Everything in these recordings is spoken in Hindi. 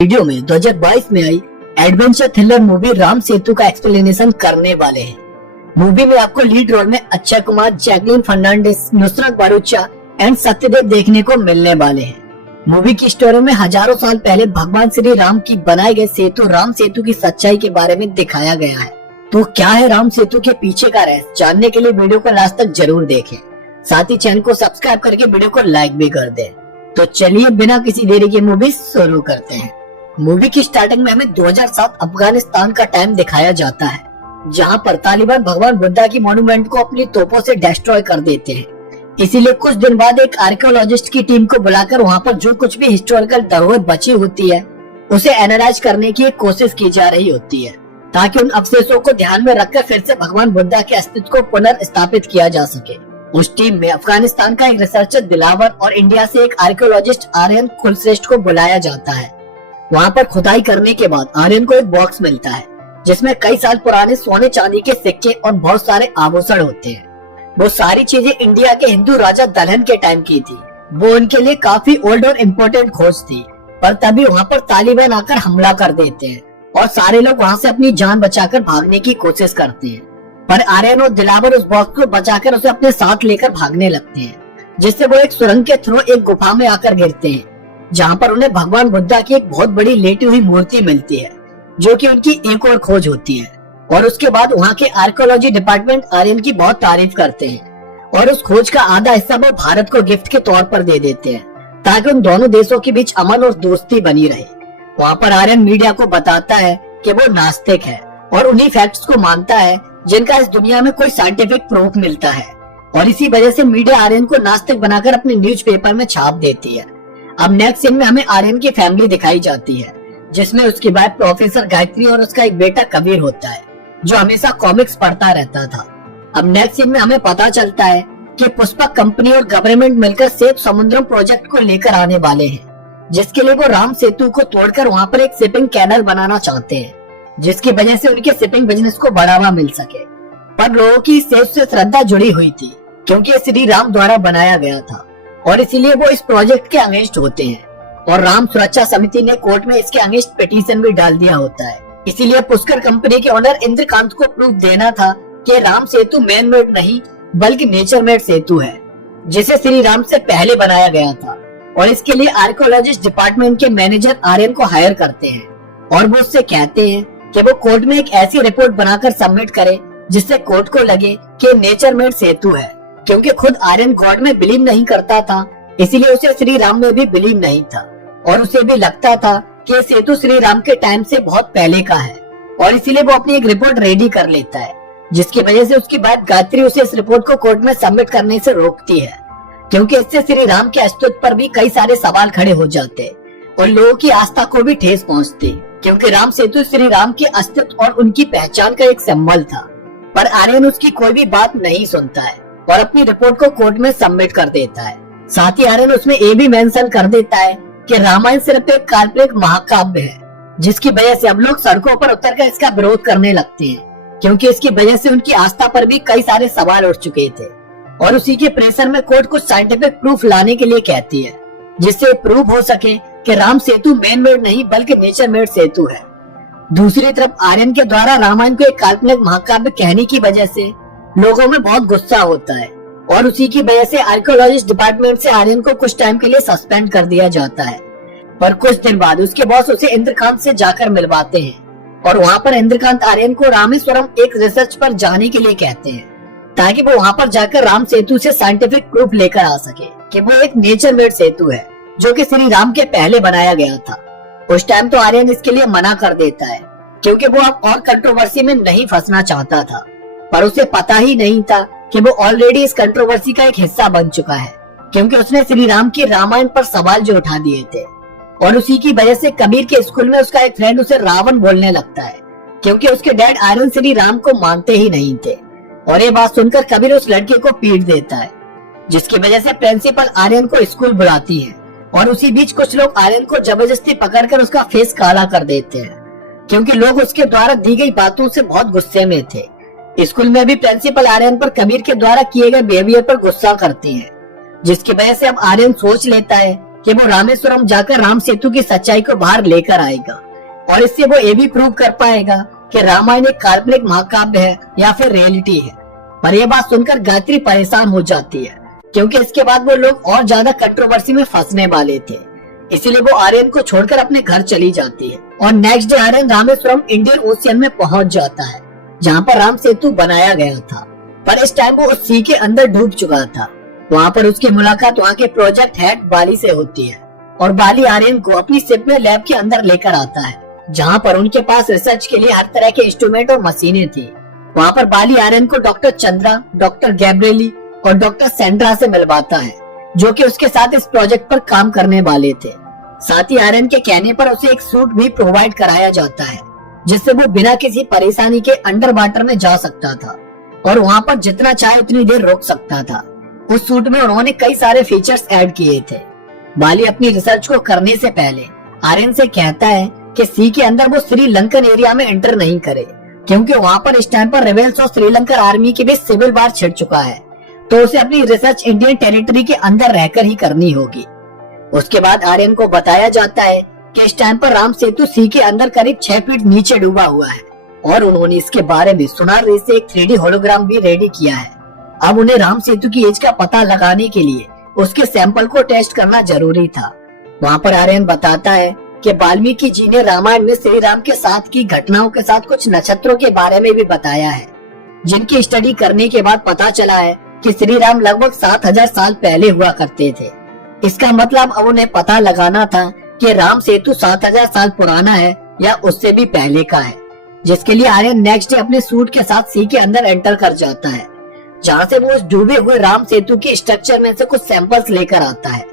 वीडियो में 2022 में आई adventure thriller movie Ram Setu का एक्सप्लेनेशन करने वाले हैं। मूवी में आपको लीड रोल में अक्षय कुमार, जैकलीन फर्नांडिस, नुसरत भरूचा एंड सत्यदेव देखने को मिलने वाले हैं। मूवी की स्टोरी में हजारों साल पहले भगवान श्री राम की बनाए गए सेतु राम सेतु की सच्चाई के बारे में दिखाया गया है। तो क्या है राम सेतु के पीछे का रहस्य, जानने के लिए वीडियो को लास्ट तक जरूर देखें। साथ ही चैनल को सब्सक्राइब करके वीडियो को लाइक भी कर दें। तो चलिए बिना किसी देरी के मूवी शुरू करते हैं। मूवी की स्टार्टिंग में हमें 2007 अफगानिस्तान का टाइम दिखाया जाता है, जहां पर तालिबान भगवान बुद्धा की मॉन्यूमेंट को अपनी तोपों से डिस्ट्रॉय कर देते हैं। इसीलिए कुछ दिन बाद एक आर्कियोलॉजिस्ट की टीम को बुलाकर वहां पर जो कुछ भी हिस्टोरिकल धरोहर बची होती है उसे एनालाइज करने की कोशिश की जा रही होती है, ताकि उन अवशेषों को ध्यान में रखकर फिर से भगवान बुद्धा के अस्तित्व को पुनर्स्थापित किया जा सके। उस टीम में अफगानिस्तान का एक रिसर्चर दिलावर और इंडिया से एक आर्कियोलॉजिस्ट आर्यन कुलश्रेष्ठ को बुलाया जाता है। वहाँ पर खुदाई करने के बाद आर्यन को एक बॉक्स मिलता है, जिसमें कई साल पुराने सोने चांदी के सिक्के और बहुत सारे आभूषण होते हैं। वो सारी चीजें इंडिया के हिंदू राजा दलहन के टाइम की थी। वो उनके लिए काफी ओल्ड और इम्पोर्टेंट खोज थी, पर तभी वहाँ पर तालिबान आकर हमला कर देते हैं और सारे लोग वहाँ से अपनी जान बचाकर भागने की कोशिश करते हैं। पर आर्यन और दिलावर उस बॉक्स को बचाकर उसे अपने साथ लेकर भागने लगते हैं, जिससे वो एक सुरंग के थ्रू एक गुफा में आकर गिरते हैं, जहाँ पर उन्हें भगवान बुद्धा की एक बहुत बड़ी लेटी हुई मूर्ति मिलती है, जो कि उनकी एक और खोज होती है। और उसके बाद वहाँ के आर्कियोलॉजी डिपार्टमेंट आर्यन की बहुत तारीफ करते हैं और उस खोज का आधा हिस्सा वो भारत को गिफ्ट के तौर पर दे देते हैं, ताकि उन दोनों देशों के बीच अमन और दोस्ती बनी रहे। वहाँ पर आर्यन मीडिया को बताता है कि वो नास्तिक है और उन्हीं फैक्ट्स को मानता है जिनका इस दुनिया में कोई साइंटिफिक प्रूफ मिलता है, और इसी वजह से मीडिया आर्यन को नास्तिक बनाकर अपने न्यूज़पेपर में छाप देती है। अब नेक्स्ट सीन में हमें आर्यन की फैमिली दिखाई जाती है, जिसमें उसकी वाइफ प्रोफेसर गायत्री और उसका एक बेटा कबीर होता है, जो हमेशा कॉमिक्स पढ़ता रहता था। अब नेक्स्ट सीन में हमें पता चलता है कि पुष्पक कंपनी और गवर्नमेंट मिलकर सेतु समुद्रम प्रोजेक्ट को लेकर आने वाले हैं, जिसके लिए वो राम सेतु को तोड़कर वहाँ पर एक शिपिंग कैनल बनाना चाहते हैं, जिसकी वजह से उनके शिपिंग बिजनेस को बढ़ावा मिल सके। पर लोगों की सेतु से श्रद्धा जुड़ी हुई थी, क्योंकि श्री राम द्वारा बनाया गया था, और इसीलिए वो इस प्रोजेक्ट के अगेंस्ट होते हैं। और राम सुरक्षा समिति ने कोर्ट में इसके अगेंस्ट पिटीशन भी डाल दिया होता है। इसीलिए पुष्कर कंपनी के ओनर इंद्रकांत को प्रूफ देना था कि राम सेतु मैन मेड नहीं बल्कि नेचर मेड सेतु है, जिसे श्री राम से पहले बनाया गया था। और इसके लिए आर्कियोलॉजिस्ट डिपार्टमेंट के मैनेजर आर्यन को हायर करते हैं और वो उससे कहते हैं कि वो कोर्ट में एक ऐसी रिपोर्ट बनाकर सबमिट करे जिससे कोर्ट को लगे कि नेचर मेड सेतु है, क्योंकि खुद आर्यन गॉड में बिलीव नहीं करता था। इसीलिए उसे श्री राम में भी बिलीव नहीं था, और उसे भी लगता था कि सेतु श्री राम के टाइम से बहुत पहले का है, और इसीलिए वो अपनी एक रिपोर्ट रेडी कर लेता है, जिसकी वजह से उसकी बात गायत्री उसे इस रिपोर्ट को कोर्ट में सबमिट करने से रोकती है, क्योंकि इससे श्री राम के अस्तित्व पर भी कई सारे सवाल खड़े हो जाते और लोगों की आस्था को भी ठेस पहुँचती, क्योंकि राम सेतु श्री राम के अस्तित्व और उनकी पहचान का एक सिंबल था। पर आर्यन उसकी कोई भी बात नहीं सुनता है और अपनी रिपोर्ट को कोर्ट में सबमिट कर देता है। साथ ही आर्यन उसमें ये भी मेंशन कर देता है कि रामायण सिर्फ एक काल्पनिक महाकाव्य है, जिसकी वजह से अब लोग सड़कों पर उतरकर इसका विरोध करने लगते हैं, क्योंकि इसकी वजह से उनकी आस्था पर भी कई सारे सवाल उठ चुके थे। और उसी के प्रेशर में कोर्ट कुछ साइंटिफिक प्रूफ लाने के लिए कहती है, जिससे प्रूफ हो सके कि राम सेतु मैन मेड नहीं बल्कि नेचर मेड सेतु है। दूसरी तरफ आर्यन के द्वारा रामायण को एक काल्पनिक महाकाव्य कहने की वजह से लोगों में बहुत गुस्सा होता है, और उसी की वजह से आर्कियोलॉजिस्ट डिपार्टमेंट से आर्यन को कुछ टाइम के लिए सस्पेंड कर दिया जाता है। पर कुछ दिन बाद उसके बॉस उसे इंद्रकांत से जाकर मिलवाते हैं, और वहाँ पर इंद्रकांत आर्यन को रामेश्वरम एक रिसर्च पर जाने के लिए कहते हैं, ताकि वो वहाँ पर जाकर राम सेतु से साइंटिफिक प्रूफ लेकर आ सके कि वो एक नेचर मेड सेतु है, जो कि श्री राम के पहले बनाया गया था। उस टाइम तो आर्यन इसके लिए मना कर देता है, क्योंकि वो अब और कंट्रोवर्सी में नहीं फंसना चाहता था। पर उसे पता ही नहीं था कि वो ऑलरेडी इस कंट्रोवर्सी का एक हिस्सा बन चुका है, क्योंकि उसने श्री राम की रामायण पर सवाल जो उठा दिए थे। और उसी की वजह से कबीर के स्कूल में उसका एक फ्रेंड उसे रावण बोलने लगता है, क्योंकि उसके डैड आर्यन श्री राम को मानते ही नहीं थे। और ये बात सुनकर कबीर उस लड़के को पीट देता है, जिसकी वजह से प्रिंसिपल आर्यन को स्कूल बुलाती है। और उसी बीच कुछ लोग आर्यन को जबरदस्ती पकड़कर उसका फेस काला कर देते हैं, क्योंकि लोग उसके द्वारा दी गई बातों से बहुत गुस्से में थे। स्कूल में भी प्रिंसिपल आर्यन पर कबीर के द्वारा किए गए बिहेवियर पर गुस्सा करती है, जिसकी वजह से अब आर्यन सोच लेता है कि वो रामेश्वरम जाकर राम सेतु की सच्चाई को बाहर लेकर आएगा और इससे वो ये भी प्रूव कर पाएगा कि रामायण एक काल्पनिक महाकाव्य है या फिर रियलिटी है। पर यह बात सुनकर गायत्री परेशान हो जाती है, क्योंकि इसके बाद वो लोग और ज्यादा कंट्रोवर्सी में फंसने वाले थे। इसीलिए वो आर्यन को छोड़कर अपने घर चली जाती है और next day Aryan Rameswaram Indian Ocean में पहुंच जाता है, जहाँ पर राम सेतु बनाया गया था। पर इस टाइम वो उस सी के अंदर डूब चुका था। वहाँ पर उसकी मुलाकात वहाँ के प्रोजेक्ट हेड बाली से होती है और बाली आर्यन को अपनी शिप में लैब के अंदर लेकर आता है, जहाँ पर उनके पास रिसर्च के लिए हर तरह के इंस्ट्रूमेंट और मशीनें थी। वहाँ पर बाली आर्यन को डॉक्टर चंद्रा, डॉक्टर गैब्रिएली और डॉक्टर सेंड्रा से मिलवाता है, जो कि उसके साथ इस प्रोजेक्ट पर काम करने वाले थे। साथ ही आर्यन के कहने पर उसे एक सूट भी प्रोवाइड कराया जाता है, जिससे वो बिना किसी परेशानी के अंडर वाटर में जा सकता था और वहाँ पर जितना चाहे उतनी देर रुक सकता था। उस सूट में उन्होंने कई सारे फीचर्स ऐड किए थे। बाली अपनी रिसर्च को करने से पहले आर्यन से कहता है कि सी के अंदर वो श्रीलंकन एरिया में एंटर नहीं करे, क्योंकि वहाँ पर इस टाइम पर रेबेल्स और श्रीलंकन आर्मी के बीच सिविल वार छिड़ चुका है, तो उसे अपनी रिसर्च इंडियन टेरिटरी के अंदर रहकर ही करनी होगी। उसके बाद आर्यन को बताया जाता है कि इस टाइम पर राम सेतु सी के अंदर करीब 6 फीट नीचे डूबा हुआ है और उन्होंने इसके बारे में सोनार रे से एक 3D होलोग्राम भी रेडी किया है। अब उन्हें राम सेतु की एज का पता लगाने के लिए उसके सैंपल को टेस्ट करना जरूरी था। वहाँ पर आर्यन बताता है कि वाल्मीकि जी ने रामायण में श्री राम के साथ की घटनाओं के साथ कुछ नक्षत्रों के बारे में भी बताया है, जिनकी स्टडी करने के बाद पता चला है कि श्री राम लगभग 7000 साल पहले हुआ करते थे। इसका मतलब अब उन्हें पता लगाना था कि राम सेतु 7000 साल पुराना है या उससे भी पहले का है, जिसके लिए आर्यन नेक्स्ट डे अपने सूट के साथ सी के अंदर एंटर कर जाता है, जहाँ से वो उस डूबे हुए राम सेतु के स्ट्रक्चर में से कुछ सैंपल्स लेकर आता है,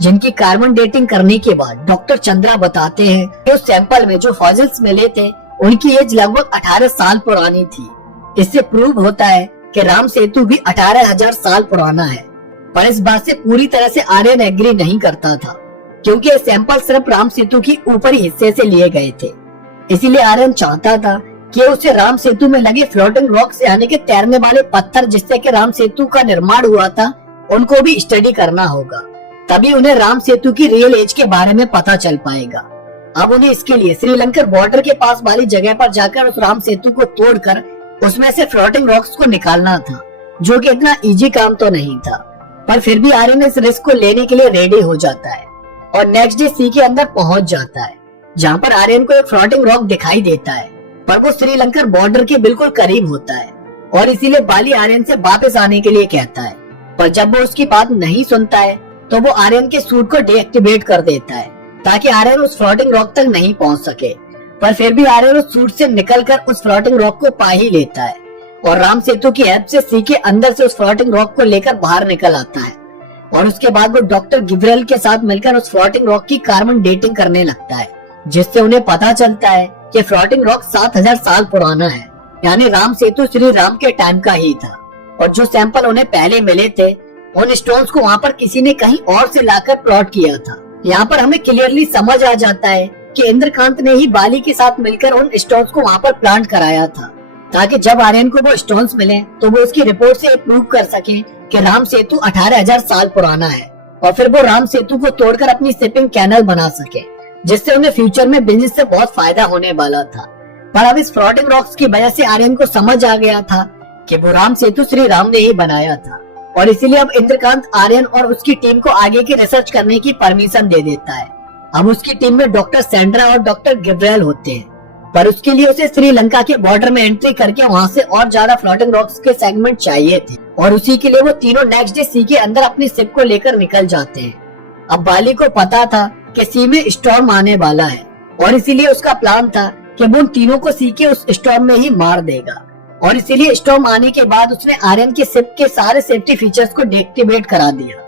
जिनकी कार्बन डेटिंग करने के बाद डॉक्टर चंद्रा बताते हैं कि उस सैंपल में जो फॉसिल्स मिले थे उनकी एज लगभग 18 साल पुरानी थी। इससे प्रूव होता है कि राम सेतु भी 18,000 साल पुराना है। पर इस बात से पूरी तरह से आर्यन एग्री नहीं करता था, क्योंकि ये सैंपल सिर्फ राम सेतु की ऊपरी हिस्से से लिए गए थे। इसीलिए आर्यन चाहता था कि उसे राम सेतु में लगे फ्लोटिंग रॉक से यानी कि तैरने वाले पत्थर जिससे कि राम सेतु का निर्माण हुआ था उनको भी स्टडी करना होगा, तभी उन्हें राम सेतु की रियल एज के बारे में पता चल पाएगा। अब उन्हें इसके लिए श्रीलंका बॉर्डर के पास वाली जगह पर जाकर उस राम सेतु को तोड़कर उसमें से फ्लोटिंग रॉक्स को निकालना था, जो कि इतना इजी काम तो नहीं था। पर फिर भी आर्यन इस रिस्क को लेने के लिए रेडी हो जाता है और नेक्स्ट डे सी के अंदर पहुंच जाता है, जहाँ पर आर्यन को एक फ्लोटिंग रॉक दिखाई देता है, पर वो श्रीलंका बॉर्डर के बिल्कुल करीब होता है और इसीलिए बाली आर्यन से वापस आने के लिए कहता है। पर जब वो उसकी बात नहीं सुनता है तो वो आर्यन के सूट को डीएक्टिवेट कर देता है, ताकि आर्यन उस फ्लोटिंग रॉक तक नहीं पहुंच सके। पर फिर भी आर्यन उस सूट से निकलकर उस फ्लोटिंग रॉक को पा ही लेता है और राम सेतु की हेल्प से सी के अंदर से उस फ्लोटिंग रॉक को लेकर बाहर निकल आता है और उसके बाद वो डॉक्टर गिब्रिएल के साथ मिलकर उस फ्लोटिंग रॉक की कार्बन डेटिंग करने लगता है, जिससे उन्हें पता चलता है कि फ्लोटिंग रॉक 7000 साल पुराना है, यानी राम सेतु श्री राम के टाइम का ही था। और जो सैंपल उन्हें पहले मिले थे उन स्टोन्स को वहाँ पर किसी ने कहीं और से लाकर प्लॉट किया था। यहाँ पर हमें क्लियरली समझ आ जाता है कि इंद्रकांत ने ही बाली के साथ मिलकर उन स्टोन्स को वहाँ पर प्लांट कराया था, ताकि जब आर्यन को वो स्टोन्स मिले तो वो उसकी रिपोर्ट से प्रूव कर सके कि राम सेतु 18,000 साल पुराना है और फिर वो राम सेतु को तोड़कर अपनी शिपिंग कैनल बना सके, जिससे उन्हें फ्यूचर में बिजनेस से बहुत फायदा होने वाला था। पर अब इस फ्लोटिंग रॉक्स की वजह से आर्यन को समझ आ गया था कि वो राम सेतु श्री राम ने ही बनाया था और इसीलिए अब इंद्रकांत आर्यन और उसकी टीम को आगे की रिसर्च करने की परमिशन दे देता है। अब उसकी टीम में डॉक्टर सेंड्रा और डॉक्टर गिब्रिएल होते हैं, पर उसके लिए उसे श्रीलंका के बॉर्डर में एंट्री करके वहाँ से और ज्यादा फ्लोटिंग रॉक्स के सेगमेंट चाहिए थे और उसी के लिए वो तीनों नेक्स्ट डे सी के अंदर अपनी शिप को लेकर निकल जाते हैं। अब बाली को पता था कि सी में स्टॉर्म आने वाला है और इसीलिए उसका प्लान था कि वो उन तीनों को सी के उस स्टॉर्म में ही मार देगा और इसीलिए स्टॉर्म आने के बाद उसने आर्यन की शिप के सारे सेफ्टी फीचर्स को डीएक्टिवेट करा दिया।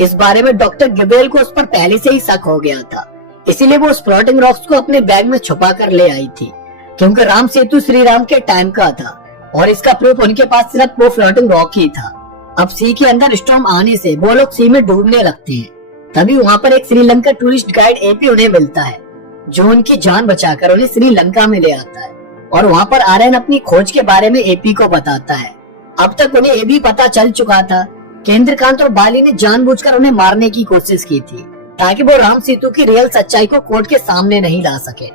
इस बारे में डॉक्टर गिब्रिएल को उस पर पहले से ही शक हो गया था, इसीलिए वो उस फ्लोटिंग रॉक्स को अपने बैग में छुपा कर ले आई थी, क्योंकि राम सेतु श्री राम के टाइम का था और इसका प्रूफ उनके पास सिर्फ वो फ्लोटिंग रॉक ही था। अब सी के अंदर स्टॉर्म आने से वो लोग सी में डूबने लगते हैं। तभी वहाँ पर एक श्रीलंका टूरिस्ट गाइड एपी उन्हें मिलता है, जो उनकी जान बचाकर उन्हें श्रीलंका में ले आता है और वहाँ पर आर्यन अपनी खोज के बारे में एपी को बताता है। अब तक उन्हें ये भी पता चल चुका था कि इंद्रकांत और बाली ने जानबूझकर उन्हें मारने की कोशिश की थी, ताकि वो राम सेतु की रियल सच्चाई को कोर्ट के सामने नहीं ला सके।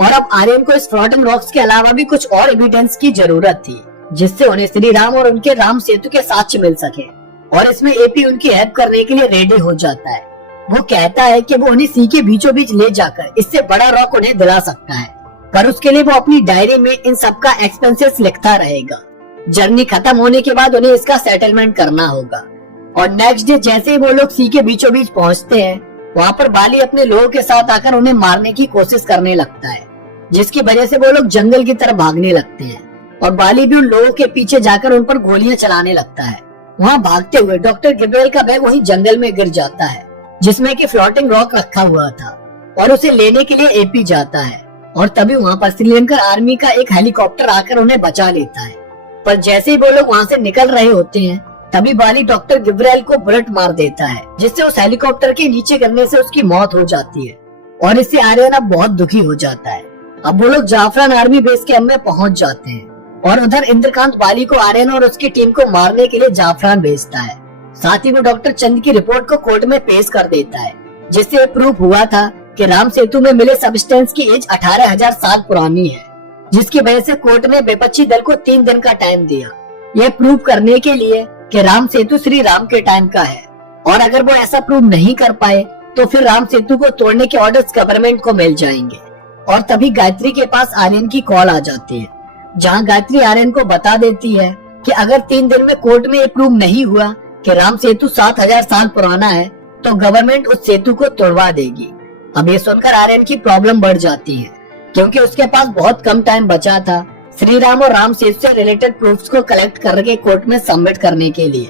और अब आर्यन को इस फ्लोटिंग रॉक्स के अलावा भी कुछ और एविडेंस की जरूरत थी, जिससे उन्हें श्री राम और उनके राम सेतु के साक्ष्य मिल सके। और इसमें एपी उनकी हेल्प करने के लिए रेडी हो जाता है। वो कहता है कि वो उन्हें सी के बीचों बीच ले जाकर इससे बड़ा रॉक उन्हें दिला सकता है, पर उसके लिए वो अपनी डायरी में इन सबका एक्सपेंसेस लिखता रहेगा। जर्नी खत्म होने के बाद उन्हें इसका सेटलमेंट करना होगा। और नेक्स्ट डे जैसे ही वो लोग सी के बीचों बीच पहुँचते हैं, वहाँ पर बाली अपने लोगों के साथ आकर उन्हें मारने की कोशिश करने लगता है, जिसकी वजह से वो लोग जंगल की तरफ भागने लगते हैं। और बाली भी उन लोगों के पीछे जाकर उन पर गोलियां चलाने लगता है। वहाँ भागते हुए डॉक्टर गैब्रियल का बैग वहीं जंगल में गिर जाता है, जिसमें कि फ्लोटिंग रॉक रखा हुआ था, और उसे लेने के लिए एपी जाता है। और तभी वहाँ पर श्रीलंकन आर्मी का एक हेलीकॉप्टर आकर उन्हें बचा लेता है। पर जैसे ही वो लोग वहाँ से निकल रहे होते हैं, तभी बाली डॉक्टर गैब्रियल को बुलेट मार देता है, जिससे उस हेलीकॉप्टर के नीचे गिरने से उसकी मौत हो जाती है। और इससे आर्यन अब बहुत दुखी हो जाता है। अब वो लोग जाफरान आर्मी बेस कैंप में पहुंच जाते हैं, और उधर इंद्रकांत बाली को आर्यन और उसकी टीम को मारने के लिए जाफरान भेजता है। साथ ही वो डॉक्टर चंद की रिपोर्ट को कोर्ट में पेश कर देता है, जिससे प्रूफ हुआ था कि राम सेतु में मिले सब्सटेंस की एज 18,000 साल पुरानी है, जिसकी वजह से कोर्ट ने विपक्षी दल को 3 दिन का टाइम दिया यह प्रूव करने के लिए कि राम सेतु श्री राम के टाइम का है। और अगर वो ऐसा प्रूव नहीं कर पाए तो फिर राम सेतु को तोड़ने के ऑर्डर्स गवर्नमेंट को मिल जाएंगे। और तभी गायत्री के पास आर्यन की कॉल आ जाती है, जहां गायत्री आर्यन को बता देती है कि अगर 3 दिन में कोर्ट में ये प्रूव नहीं हुआ कि राम सेतु 7,000 साल पुराना है, तो गवर्नमेंट उस सेतु को तोड़वा देगी। अब ये सुनकर आर्यन की प्रॉब्लम बढ़ जाती है, क्योंकि उसके पास बहुत कम टाइम बचा था श्री राम और राम सेतु से रिलेटेड प्रूफ्स को कलेक्ट करके कोर्ट में सबमिट करने के लिए।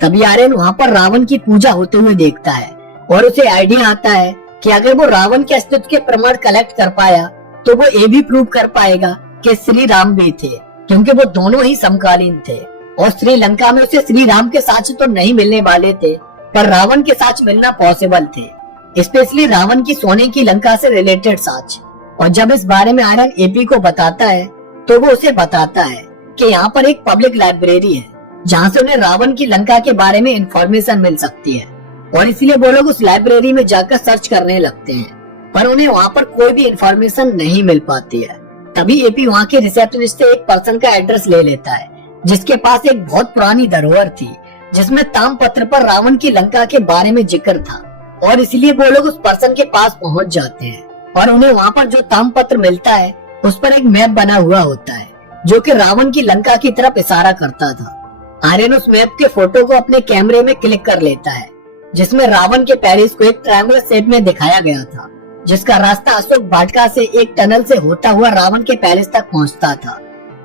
तभी आर्यन वहाँ पर रावण की पूजा होते हुए देखता है, और उसे आइडिया आता है कि अगर वो रावण के अस्तित्व के प्रमाण कलेक्ट कर पाया तो वो ये भी प्रूव कर पाएगा कि श्री राम भी थे, क्योंकि वो दोनों ही समकालीन थे। और श्रीलंका में उसे श्री राम के साक्ष्य तो नहीं मिलने वाले थे, पर रावण के साक्ष्य मिलना पॉसिबल थे, स्पेशली रावण की सोने की लंका से रिलेटेड साक्ष्य। और जब इस बारे में आर्यन एपी को बताता है, तो वो उसे बताता है कि यहाँ पर एक पब्लिक लाइब्रेरी है, जहाँ से उन्हें रावण की लंका के बारे में इंफॉर्मेशन मिल सकती है। और इसलिए वो लोग उस लाइब्रेरी में जाकर सर्च करने लगते हैं, पर उन्हें वहाँ पर कोई भी इंफॉर्मेशन नहीं मिल पाती है। तभी एपी वहाँ के रिसेप्शनिस्ट से एक पर्सन का एड्रेस ले लेता है, जिसके पास एक बहुत पुरानी धरोहर थी, जिसमें ताम्रपत्र पर रावण की लंका के बारे में जिक्र था। और इसलिए वो लोग उस पर्सन के पास पहुँच जाते हैं, और उन्हें वहाँ पर जो ताम्रपत्र मिलता है उस पर एक मैप बना हुआ होता है, जो कि रावण की लंका की तरफ इशारा करता था। आर्यन उस मैप के फोटो को अपने कैमरे में क्लिक कर लेता है, जिसमें रावण के पैलेस को एक ट्रायंगुलर शेप में दिखाया गया था, जिसका रास्ता अशोक वाटिका से एक टनल से होता हुआ रावण के पैलेस तक पहुंचता था।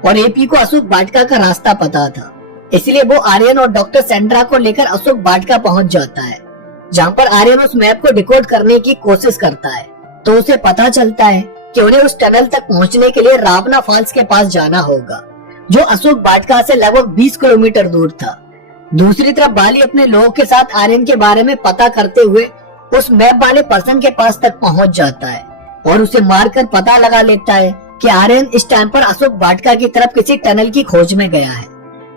और एपी को अशोक वाटिका का रास्ता पता था, इसलिए वो आर्यन और डॉक्टर सेंड्रा को लेकर अशोक वाटिका पहुंच जाता है, जहां पर आर्यन उस मैप को डिकोड करने की कोशिश करता है। तो उसे पता चलता है कि उन्हें उस टनल तक पहुंचने के लिए रावना फॉल्स के पास जाना होगा, जो अशोक वाटिका से लगभग 20 किलोमीटर दूर था। दूसरी तरफ बाली अपने लोगों के साथ आर्यन के बारे में पता करते हुए उस मैप वाले पर्सन के पास तक पहुंच जाता है, और उसे मारकर पता लगा लेता है कि आर्यन इस टाइम पर अशोक वाटिका की तरफ किसी टनल की खोज में गया है।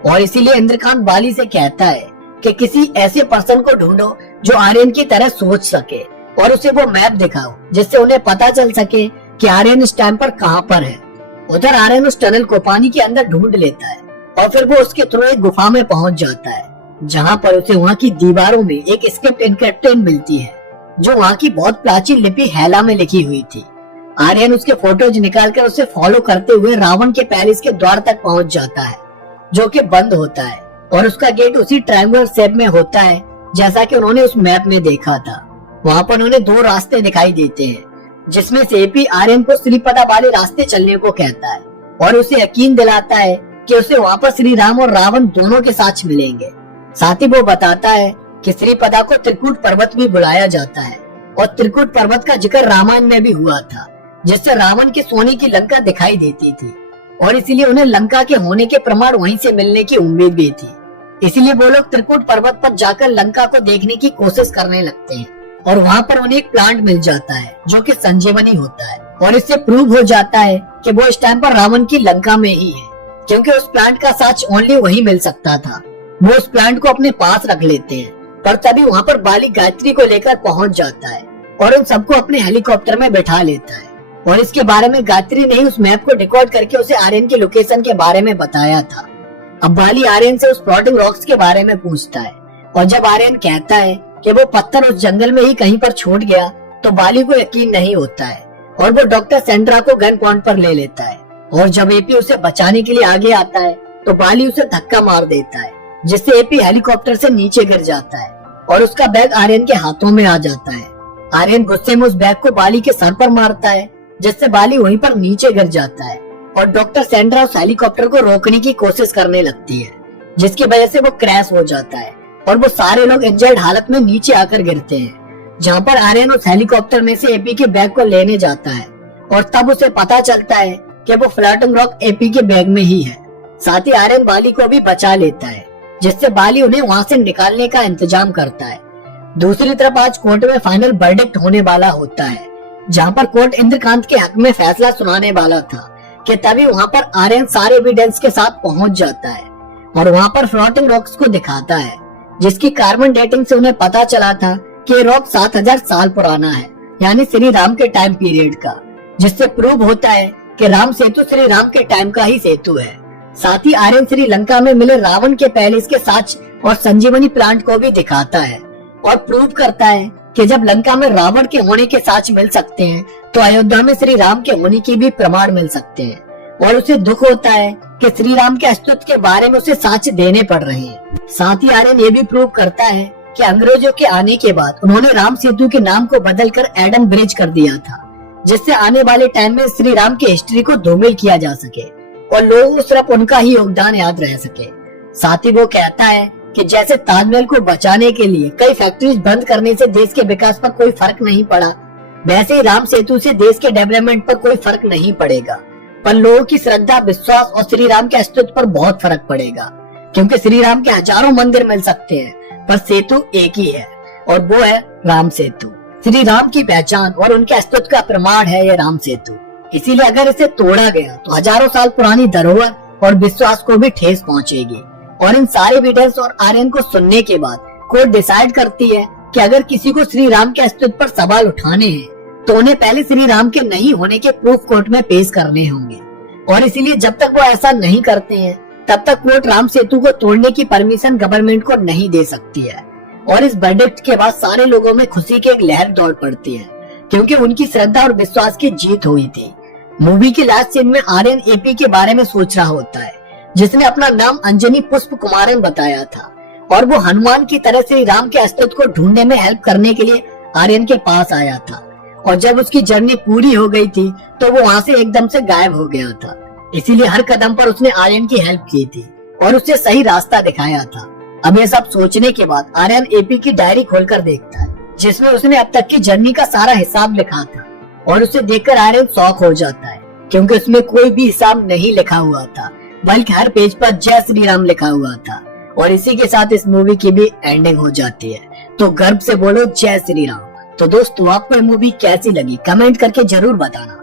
और इसीलिए इंद्रकांत बाली से कहता है कि किसी ऐसे पर्सन को ढूंढो जो आर्यन की तरह सोच सके, और उसे वो मैप दिखाओ, जिससे उन्हें पता चल सके कि आर्यन इस टाइम पर कहाँ पर है। उधर आर्यन उस टनल को पानी के अंदर ढूंढ लेता है, और फिर वो उसके थ्रू एक गुफा में पहुंच जाता है, जहां पर उसे वहां की दीवारों में एक स्क्रिप्ट इनक्रिप्टेड मिलती है, जो वहां की बहुत प्राचीन लिपि हैला में लिखी हुई थी। आर्यन उसके फोटोज निकालकर उसे फॉलो करते हुए रावण के पैलेस के द्वार तक पहुंच जाता है, जो कि बंद होता है, और उसका गेट उसी ट्रायंगुलर शेप में होता है, जैसा कि उन्होंने उस मैप में देखा था। वहाँ पर उन्हें 2 रास्ते दिखाई देते हैं, जिसमें से एपी आर्यन को श्रीपदा वाले रास्ते चलने को कहता है, और उसे यकीन दिलाता है कि उसे वहाँ पर श्री राम और रावण दोनों के साथ मिलेंगे। साथ ही वो बताता है कि श्रीपदा को त्रिकूट पर्वत भी बुलाया जाता है, और त्रिकूट पर्वत का जिक्र रामायण में भी हुआ था, जिससे रावण की सोने की लंका दिखाई देती थी, और इसीलिए उन्हें लंका के होने के प्रमाण वहीं से मिलने की उम्मीद भी थी। इसीलिए वो लोग त्रिकूट पर्वत पर जाकर लंका को देखने की कोशिश करने लगते हैं, और वहाँ पर उन्हें एक प्लांट मिल जाता है, जो कि संजीवनी होता है, और इससे प्रूव हो जाता है कि वो इस टाइम पर रावण की लंका में ही है, क्योंकि उस प्लांट का साक्ष्य ओनली वही मिल सकता था। वो उस प्लांट को अपने पास रख लेते हैं, पर तभी वहाँ पर बाली गायत्री को लेकर पहुँच जाता है और उन सबको अपने हेलीकॉप्टर में बैठा लेता है। और इसके बारे में गायत्री ने ही उस मैप को डिकोड करके उसे आर्यन की लोकेशन के बारे में बताया था। अब बाली आर्यन से उस फ्लोटिंग रॉक्स के बारे में पूछता है और जब आर्यन कहता है कि वो पत्थर उस जंगल में ही कहीं पर छूट गया तो बाली को यकीन नहीं होता है और वो डॉक्टर सेंड्रा को गन पॉइंट पर ले लेता है। और जब एपी उसे बचाने के लिए आगे आता है तो बाली उसे धक्का मार देता है जिससे एपी हेलीकॉप्टर से नीचे गिर जाता है और उसका बैग आर्यन के हाथों में आ जाता है। आर्यन गुस्से में उस बैग को बाली के सर पर मारता है जिससे बाली वहीं पर नीचे गिर जाता है और डॉक्टर सेंड्रा उस हेलीकॉप्टर को रोकने की कोशिश करने लगती है जिसकी वजह से वो क्रैश हो जाता है और वो सारे लोग इंजर्ड हालत में नीचे आकर गिरते हैं। जहाँ पर आर्यन उस हेलीकॉप्टर में से एपी के बैग को लेने जाता है और तब उसे पता चलता है कि वो फ्लोटिंग रॉक एपी के बैग में ही है। साथ ही आर्यन बाली को भी बचा लेता है जिससे बाली उन्हें वहाँ से निकालने का इंतजाम करता है। दूसरी तरफ आज कोर्ट में फाइनल वर्डिक्ट होने वाला होता है जहाँ पर कोर्ट इंद्रकांत के हक में फैसला सुनाने वाला था कि तभी वहाँ पर आर्यन सारे एविडेंस के साथ पहुँच जाता है और वहाँ पर फ्लोटिंग रॉक्स को दिखाता है जिसकी कार्बन डेटिंग से उन्हें पता चला था कि रॉक 7000 साल पुराना है यानी श्री राम के टाइम पीरियड का, जिससे प्रूव होता है कि राम सेतु श्री राम के टाइम का ही सेतु है। साथ ही आर्यन श्रीलंका में मिले रावण के पैलेस के साक्ष्य और संजीवनी प्लांट को भी दिखाता है और प्रूव करता है कि जब लंका में रावण के होने के साक्ष्य मिल सकते हैं तो अयोध्या में श्री राम के होने की भी प्रमाण मिल सकते हैं। और उसे दुख होता है कि श्री राम के अस्तित्व के बारे में उसे साक्ष्य देने पड़ रहे हैं। साथ ही आर्यन ये भी प्रूव करता है कि अंग्रेजों के आने के बाद उन्होंने राम सेतु के नाम को बदलकर एडम ब्रिज कर दिया था जिससे आने वाले टाइम में श्री राम की हिस्ट्री को धूमिल किया जा सके और लोगों को सिर्फ उनका ही योगदान याद रह सके। साथ ही वो कहता है कि जैसे ताजमहल को बचाने के लिए कई फैक्ट्रीज बंद करने से देश के विकास पर कोई फर्क नहीं पड़ा, वैसे ही राम सेतु से देश के डेवलपमेंट पर कोई फर्क नहीं पड़ेगा, पर लोगों की श्रद्धा, विश्वास और श्री राम के अस्तित्व पर बहुत फर्क पड़ेगा। क्योंकि श्री राम के हजारों मंदिर मिल सकते हैं पर सेतु एक ही है और वो है राम सेतु। श्री राम की पहचान और उनके अस्तित्व का प्रमाण है ये राम सेतु। इसीलिए अगर इसे तोड़ा गया तो हजारों साल पुरानी धरोहर और विश्वास को भी ठेस पहुंचेगी। और इन सारे एविडेंस और आर्यन को सुनने के बाद कोर्ट डिसाइड करती है कि अगर किसी को श्री राम के अस्तित्व पर सवाल उठाने हैं तो उन्हें पहले श्री राम के नहीं होने के प्रूफ कोर्ट में पेश करने होंगे। और इसीलिए जब तक वो ऐसा नहीं करते हैं तब तक कोर्ट राम सेतु को तोड़ने की परमिशन गवर्नमेंट को नहीं दे सकती है। और इस वर्डिक्ट के बाद सारे लोगों में खुशी की एक लहर दौड़ पड़ती है क्योंकि उनकी श्रद्धा और विश्वास की जीत हुई थी। मूवी के लास्ट सीन में आर्यन एपी के बारे में सोच रहा होता है जिसने अपना नाम अंजनी पुष्प कुमारन बताया था और वो हनुमान की तरह से राम के अस्तित्व को ढूंढने में हेल्प करने के लिए आर्यन के पास आया था। और जब उसकी जर्नी पूरी हो गई थी तो वो वहाँ से एकदम से गायब हो गया था। इसीलिए हर कदम पर उसने आर्यन की हेल्प की थी और उसे सही रास्ता दिखाया था। अब ये सब सोचने के बाद आर्यन एपी की डायरी खोलकर देखता है जिसमें उसने अब तक की जर्नी का सारा हिसाब लिखा था और उसे देखकर आर्यन शॉक हो जाता है क्योंकि उसमें कोई भी हिसाब नहीं लिखा हुआ था बल्कि हर पेज पर जय श्री राम लिखा हुआ था। और इसी के साथ इस मूवी की भी एंडिंग हो जाती है। तो गर्व से बोलो जय श्री राम। तो दोस्तों आपको ये मूवी कैसी लगी कमेंट करके जरूर बताना।